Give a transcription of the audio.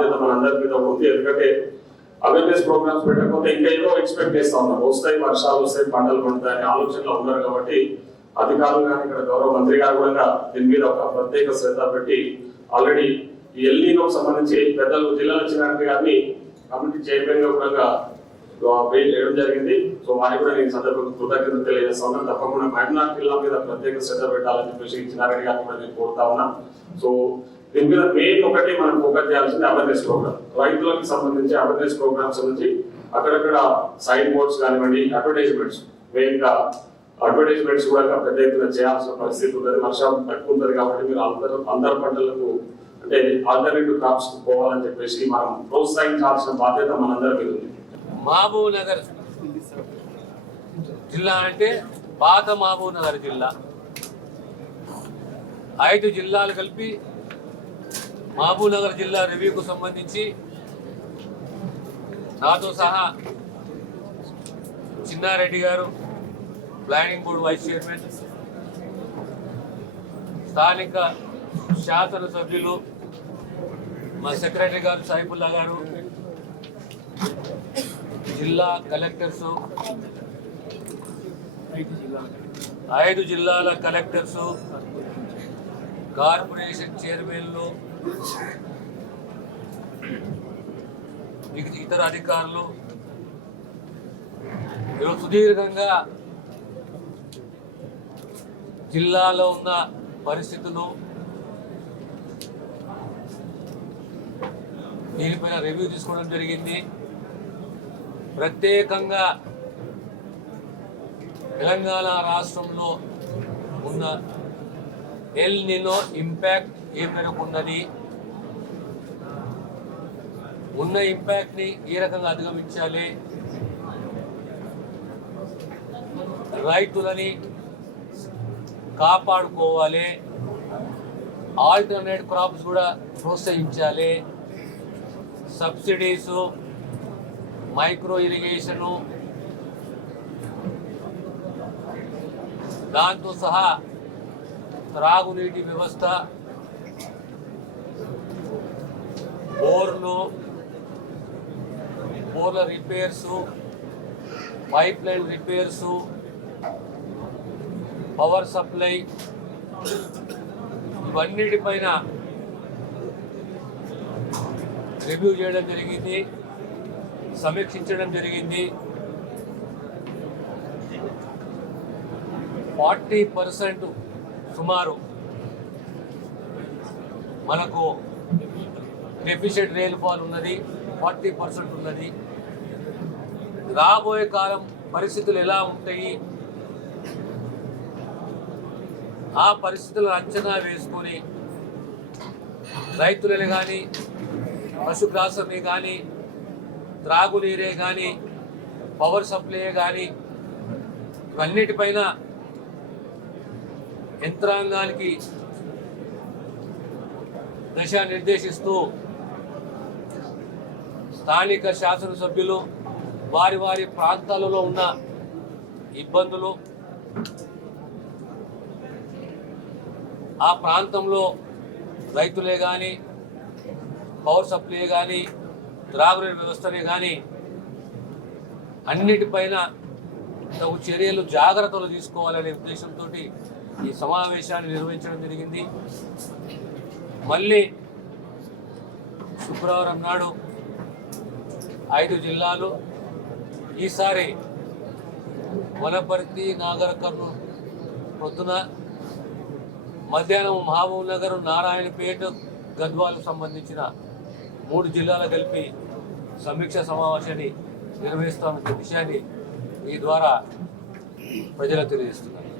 బాధ్యత మనందరి మీద ఉంది. ఎందుకంటే అవేర్నెస్ ప్రోగ్రామ్స్ పెట్టకపోతే ఇంకా ఏదో ఎక్స్పెక్ట్ చేస్తా ఉన్నారు, వస్తాయి వర్షాలు వస్తాయి పంటలు పండుతాయని ఆలోచనలో ఉన్నారు. కాబట్టి అధికారులు కానీ ఇక్కడ గౌరవ మంత్రి గారు కూడా దీని మీద ఒక ప్రత్యేక శ్రద్ధ పెట్టి ఆల్రెడీ ఈ ఎల్నీనోకి సంబంధించి పెద్దలు జిల్లాల చిన్నారెడ్డి గారిని కమిటీ చైర్మన్ గా కూడా వేయడం జరిగింది. సో వారికి కూడా నేను సందర్భంగా కృతజ్ఞతలు తెలియజేస్తా ఉన్నాను. తప్పకుండా మహబూబ్నగర్ జిల్లా మీద ప్రత్యేక శ్రద్ధ పెట్టాలని చెప్పేసి చిన్నారెడ్డి గారిని కూడా నేను కోరుతా ఉన్నా. సో దీని మీద మెయిన్ ఒకటి మనం ఫోకస్ చేయాల్సింది అవేర్నెస్ ప్రోగ్రామ్. రైతులకు సంబంధించి అవేర్నెస్ ప్రోగ్రామ్స్ నుంచి అక్కడక్కడ సైన్ బోర్డ్స్ కానివ్వండి, అడ్వర్టైజ్మెంట్స్, మెయిన్ గా అడ్వర్టైజ్మెంట్స్ కూడా పెద్ద ఎత్తున చేయాల్సిన పరిస్థితి ఉంటుంది. వర్షం తక్కువ ఉంటుంది కాబట్టి మీరు అందరు పంటలకు అంటే ఆల్టర్నేటివ్ క్రాప్స్ పోవాలని చెప్పేసి మనం ప్రోత్సహించాల్సిన బాధ్యత మనందరి మీద ఉంది. మహబూబ్ నగర్ జిల్లా అంటే పాత మహబూబ్ నగర్ జిల్లా, 5 జిల్లాలు కలిపి మహబూబ్ నగర్ జిల్లా రివ్యూకు సంబంధించి నాతో సహా చిన్నారెడ్డి గారు ప్లానింగ్ బోర్డు వైస్ చైర్మన్, స్థానిక శాసనసభ్యులు మా సెక్రటరీ గారు సైఫుల్లా గారు, జిల్లా కలెక్టర్స్, 5 జిల్లాల కలెక్టర్స్, కార్పొరేషన్ చైర్మన్లు, ఇతర అధికారులు సుదీర్ఘంగా జిల్లాలో ఉన్న పరిస్థితులు దీనిపైన రివ్యూ తీసుకోవడం జరిగింది. ప్రత్యేకంగా తెలంగాణ రాష్ట్రంలో ఉన్న ఎల్ నినో ఇంపాక్ట్ ఏ మేరకు ఉన్నది, ఉన్న ఇంపాక్ట్ని ఏ రకంగా అధిగమించాలి, రైతులని కాపాడుకోవాలి, ఆల్టర్నేట్ క్రాప్స్ కూడా ప్రోత్సహించాలి, సబ్సిడీసు, మైక్రో ఇరిగేషను, దాంతో సహా త్రాగునీటి వ్యవస్థ, బోర్ల repairs, pipe line repairs, power supply, ఇవన్నిటిపైన రివ్యూ చేయడం జరిగింది, సమీక్షించడం జరిగింది. 40% సుమారు మనకు డెఫిషిట్ రెయిన్ఫాల్ ఉన్నది, 40% ఉన్నది. రాబోయే కాలం పరిస్థితులు ఎలా ఉంటాయి, ఆ పరిస్థితులను అంచనా వేసుకొని రైతులని కానీ, పశుగ్రాసాన్ని కానీ, త్రాగునీరే కానీ, పవర్ సప్లై కానీ, ఇవన్నిటిపైన యంత్రాంగానికి దిశా నిర్దేశిస్తూ స్థానిక శాసనసభ్యులు వారి వారి ప్రాంతాలలో ఉన్న ఇబ్బందులు, ఆ ప్రాంతంలో రైతులే కానీ, పవర్ సప్లై కానీ, త్రాగునీటి వ్యవస్థనే కానీ అన్నిటిపైన తగు చర్యలు, జాగ్రత్తలు తీసుకోవాలనే ఉద్దేశంతో ఈ సమావేశాన్ని నిర్వహించడం జరిగింది. మళ్ళీ శుక్రవారం నాడు 5 జిల్లాలు, ఈసారి వనపర్తి, నాగర్ కర్నూలు పొద్దున, మధ్యాహ్నం మహబూబ్ నగర్, నారాయణపేట, గద్వాలకు సంబంధించిన 3 జిల్లాలు కలిపి సమీక్ష సమావేశాన్ని నిర్వహిస్తామనే విషయాన్ని ఈ ద్వారా ప్రజలకు తెలియజేస్తున్నారు.